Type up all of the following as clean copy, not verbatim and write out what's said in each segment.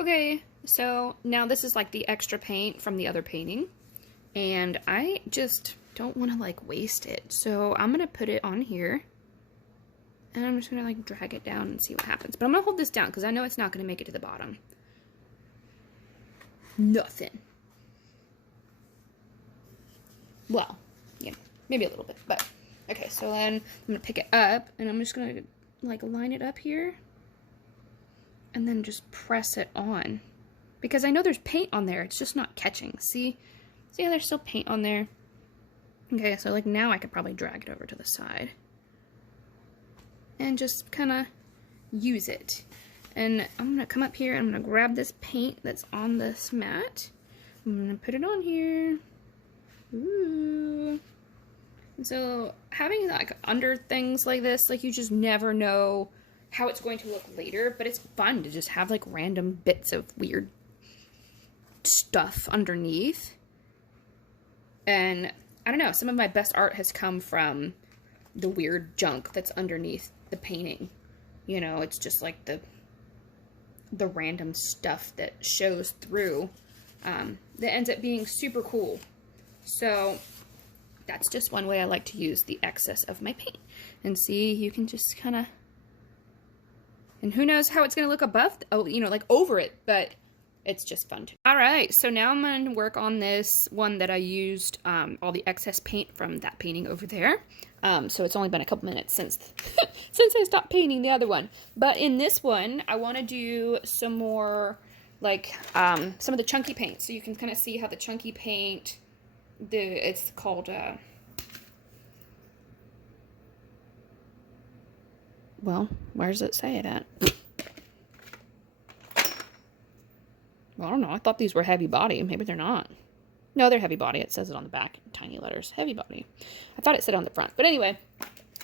Okay, so now this is like the extra paint from the other painting, and I just don't want to like waste it. So I'm gonna put it on here, and I'm just gonna like drag it down and see what happens. But I'm gonna hold this down because I know it's not gonna make it to the bottom. Nothing. Well, yeah, maybe a little bit, but okay. So then I'm gonna pick it up, and I'm just gonna like line it up here, and then just press it on. Because I know there's paint on there, it's just not catching. See how there's still paint on there? Okay, so like now I could probably drag it over to the side. And just kind of use it. And I'm gonna come up here and I'm gonna grab this paint that's on this mat. I'm gonna put it on here. Ooh. And so having like under things like this, like you just never know how it's going to look later, but it's fun to just have like random bits of weird stuff underneath. And I don't know, some of my best art has come from the weird junk that's underneath the painting. You know, it's just like the random stuff that shows through that ends up being super cool. So that's just one way I like to use the excess of my paint. And see, you can just kind of, and who knows how it's going to look above, like over it, but it's just fun too. All right, so now I'm going to work on this one that I used all the excess paint from that painting over there. So it's only been a couple minutes since since I stopped painting the other one. But in this one, I want to do some more like some of the chunky paint, so you can kind of see how the chunky paint, it's called well, where does it say it at? Well, I don't know. I thought these were heavy body. Maybe they're not. No, they're heavy body. It says it on the back in tiny letters. Heavy body. I thought it said on the front. But anyway,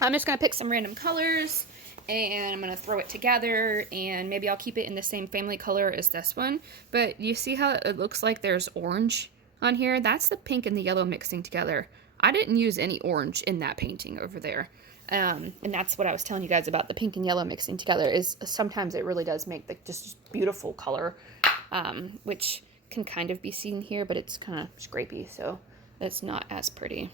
I'm just going to pick some random colors and I'm going to throw it together, and maybe I'll keep it in the same family color as this one. But you see how it looks like there's orange on here? That's the pink and the yellow mixing together. I didn't use any orange in that painting over there. And that's what I was telling you guys about the pink and yellow mixing together, is sometimes it really does make like just beautiful color, which can kind of be seen here, but it's kind of scrapey, so it's not as pretty.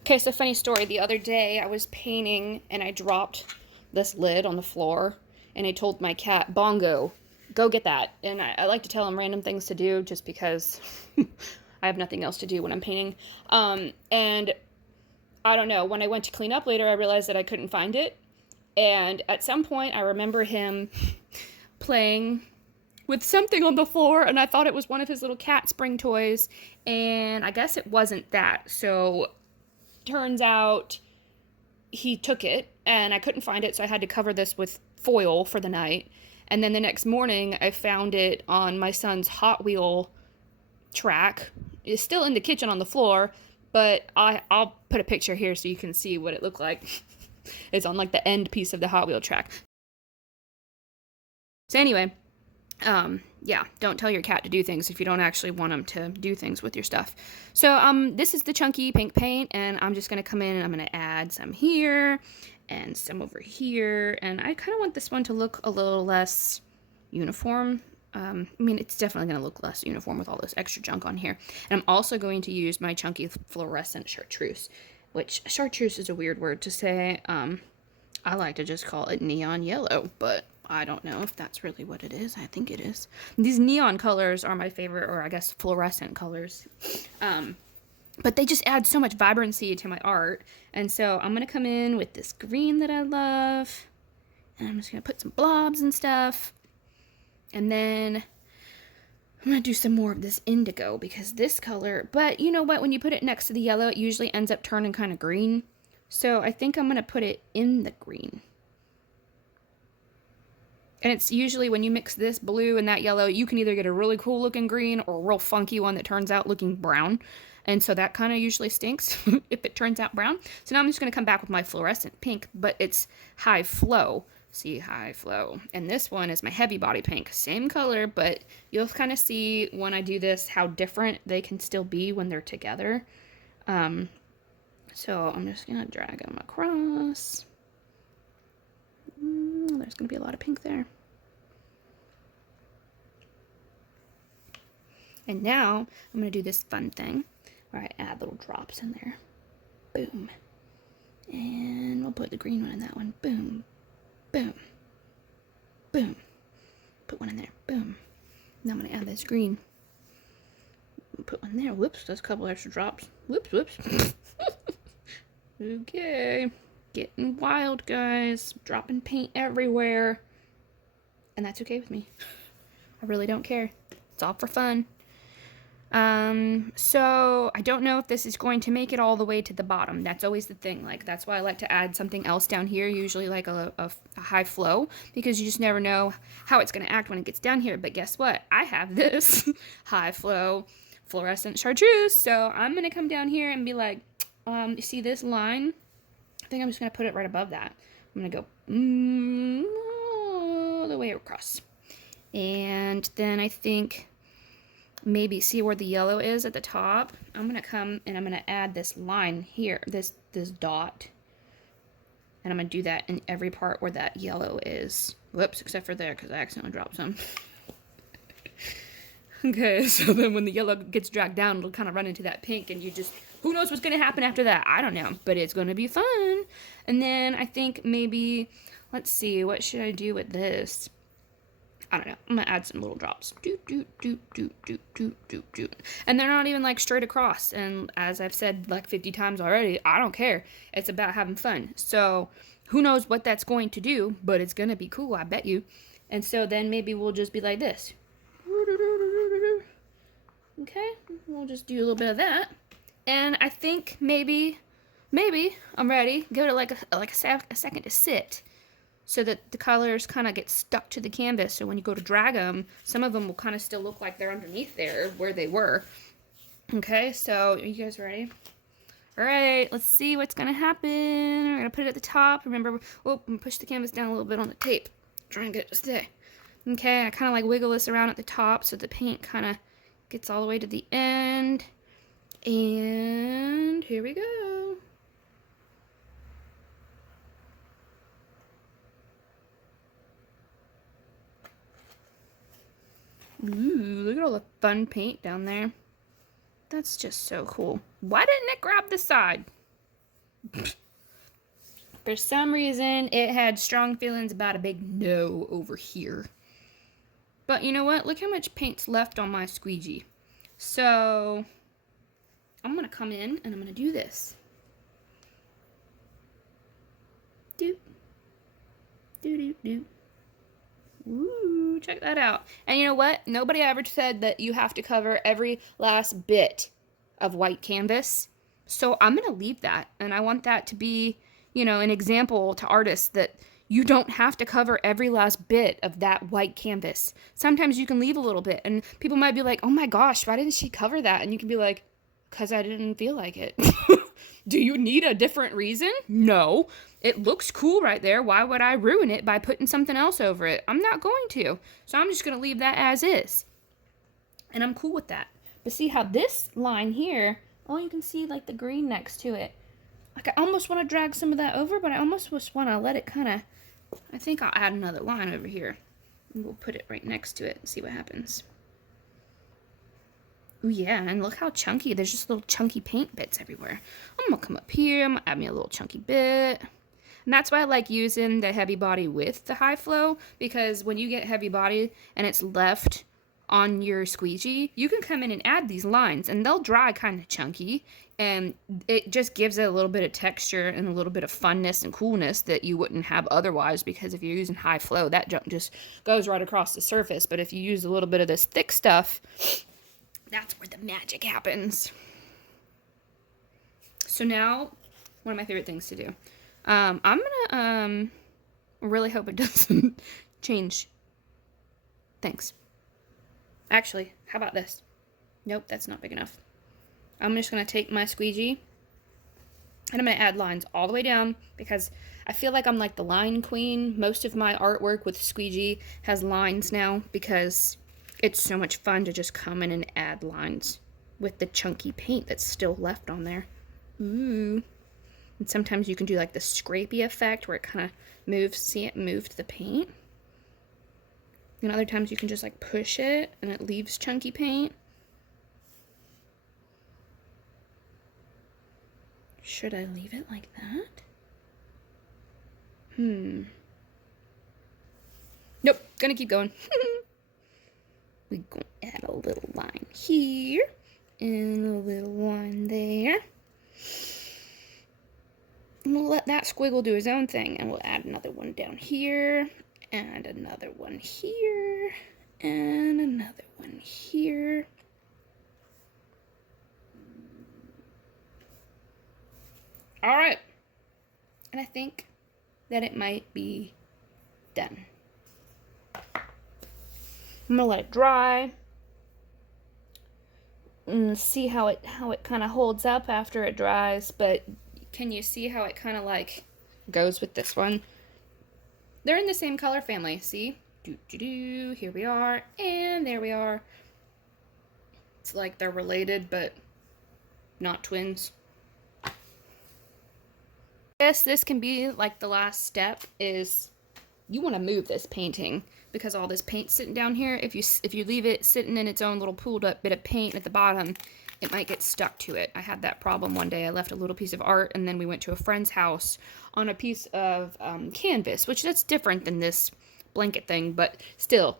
Okay, so funny story. The other day I was painting and I dropped this lid on the floor, and I told my cat, Bongo, go get that. And I like to tell him random things to do just because I have nothing else to do when I'm painting. And I don't know, when I went to clean up later, I realized that I couldn't find it. And at some point, I remember him playing with something on the floor, and I thought it was one of his little cat spring toys, and I guess it wasn't that. So turns out he took it, and I couldn't find it, so I had to cover this with foil for the night. And then the next morning, I found it on my son's Hot Wheel track. It's still in the kitchen on the floor, but I'll put a picture here so you can see what it looked like. It's on like the end piece of the Hot Wheel track. So anyway, yeah, don't tell your cat to do things if you don't actually want them to do things with your stuff. So this is the chunky pink paint, and I'm just going to come in and I'm going to add some here and some over here. And I kind of want this one to look a little less uniform. I mean, it's definitely going to look less uniform with all this extra junk on here. And I'm also going to use my chunky fluorescent chartreuse, which chartreuse is a weird word to say. I like to just call it neon yellow, but I don't know if that's really what it is. I think it is. These neon colors are my favorite, or I guess fluorescent colors. But they just add so much vibrancy to my art. And so I'm going to come in with this green that I love. And I'm just going to put some blobs and stuff. And then I'm going to do some more of this indigo, because this color, but you know what? When you put it next to the yellow, it usually ends up turning kind of green. So I think I'm going to put it in the green. And it's usually when you mix this blue and that yellow, you can either get a really cool looking green or a real funky one that turns out looking brown. And so that kind of usually stinks if it turns out brown. So now I'm just going to come back with my fluorescent pink, but it's high flow. See, high flow. And this one is my heavy body pink. Same color, but you'll kind of see when I do this how different they can still be when they're together. So I'm just going to drag them across. There's going to be a lot of pink there. And now I'm going to do this fun thing where I add little drops in there. Boom. And we'll put the green one in that one. Boom. Boom. Boom. Put one in there. Boom. Now I'm going to add this green. Put one there. Whoops, that's a couple extra drops. Whoops, whoops. Okay. Getting wild, guys. Dropping paint everywhere. And that's okay with me. I really don't care. It's all for fun. So I don't know if this is going to make it all the way to the bottom. That's always the thing. Like, that's why I like to add something else down here, usually like a high flow, because you just never know how it's going to act when it gets down here. But guess what? I have this high flow fluorescent chartreuse. So I'm going to come down here and be like, you see this line? I think I'm just going to put it right above that. I'm going to go all the way across. And then I think maybe see where the yellow is at the top. I'm going to come and I'm going to add this line here, this dot. And I'm going to do that in every part where that yellow is. Whoops, except for there because I accidentally dropped some. Okay, so then when the yellow gets dragged down, it'll kind of run into that pink and you just, who knows what's going to happen after that? I don't know, but it's going to be fun. And then I think maybe, let's see, what should I do with this? I don't know. I'm going to add some little drops. Doot, doot, doot, doot, doot, doot, doot, doot. And they're not even like straight across. And as I've said like 50 times already, I don't care. It's about having fun. So who knows what that's going to do, but it's going to be cool, I bet you. And so then maybe we'll just be like this. Okay, we'll just do a little bit of that. And I think maybe I'm ready. Give it like a second to sit, so that the colors kind of get stuck to the canvas. So when you go to drag them, some of them will kind of still look like they're underneath there where they were. Okay, so are you guys ready? All right, let's see what's gonna happen. We're gonna put it at the top. Remember, I'm gonna push the canvas down a little bit on the tape. Try and get it to stay. Okay, I kind of like wiggle this around at the top so the paint kind of gets all the way to the end. And here we go. Ooh, look at all the fun paint down there. That's just so cool. Why didn't it grab the side? For some reason, it had strong feelings about a big no over here. But you know what? Look how much paint's left on my squeegee. So I'm going to come in and I'm going to do this. Doop. Doop, doop, doop. Ooh, check that out. And you know what? Nobody ever said that you have to cover every last bit of white canvas. So I'm going to leave that. And I want that to be, you know, an example to artists that you don't have to cover every last bit of that white canvas. Sometimes you can leave a little bit and people might be like, oh my gosh, why didn't she cover that? And you can be like, because I didn't feel like it. Do you need a different reason? No. It looks cool right there. Why would I ruin it by putting something else over it? I'm not going to. So I'm just going to leave that as is. And I'm cool with that. But see how this line here, oh, you can see like the green next to it. Like I almost want to drag some of that over, but I almost just want to let it kind of, I think I'll add another line over here. And we'll put it right next to it and see what happens. Ooh, yeah, and look how chunky. There's just little chunky paint bits everywhere. I'm going to come up here. I'm going to add me a little chunky bit. And that's why I like using the heavy body with the high flow, because when you get heavy body and it's left on your squeegee, you can come in and add these lines and they'll dry kind of chunky, and it just gives it a little bit of texture and a little bit of funness and coolness that you wouldn't have otherwise, because if you're using high flow, that junk just goes right across the surface. But if you use a little bit of this thick stuff, that's where the magic happens. So now, one of my favorite things to do. I'm gonna really hope it doesn't change things. Actually, how about this? Nope, that's not big enough. I'm just gonna take my squeegee and I'm gonna add lines all the way down, because I feel like I'm like the line queen. Most of my artwork with squeegee has lines now, because it's so much fun to just come in and add lines with the chunky paint that's still left on there. Ooh. And sometimes you can do like the scrapey effect where it kind of moves, see it moved the paint. And other times you can just like push it and it leaves chunky paint. should I leave it like that? Nope, gonna keep going. We're gonna add a little line here and a little line there. And we'll let that squiggle do his own thing, and we'll add another one down here, and another one here, and another one here. All right, and I think that it might be done. I'm gonna let it dry and see how it kind of holds up after it dries. But can you see how it kind of like goes with this one? They're in the same color family. See? Here we are, and there we are. It's like they're related, but not twins. I guess this can be like the last step is you want to move this painting because all this paint's sitting down here. If you leave it sitting in its own little pooled up bit of paint at the bottom, it might get stuck to it. I had that problem one day. I left a little piece of art, and then we went to a friend's house on a piece of canvas, which that's different than this blanket thing, but still,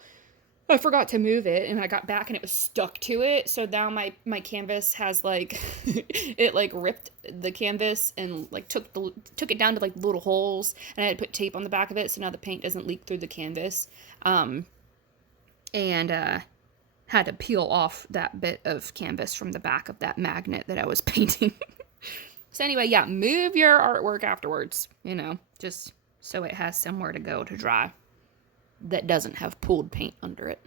I forgot to move it, and I got back and it was stuck to it. So now my canvas has like it like ripped the canvas and like took it down to like little holes, and I had to put tape on the back of it so now the paint doesn't leak through the canvas. Had to peel off that bit of canvas from the back of that magnet that I was painting. So anyway, yeah, move your artwork afterwards, just so it has somewhere to go to dry that doesn't have pooled paint under it.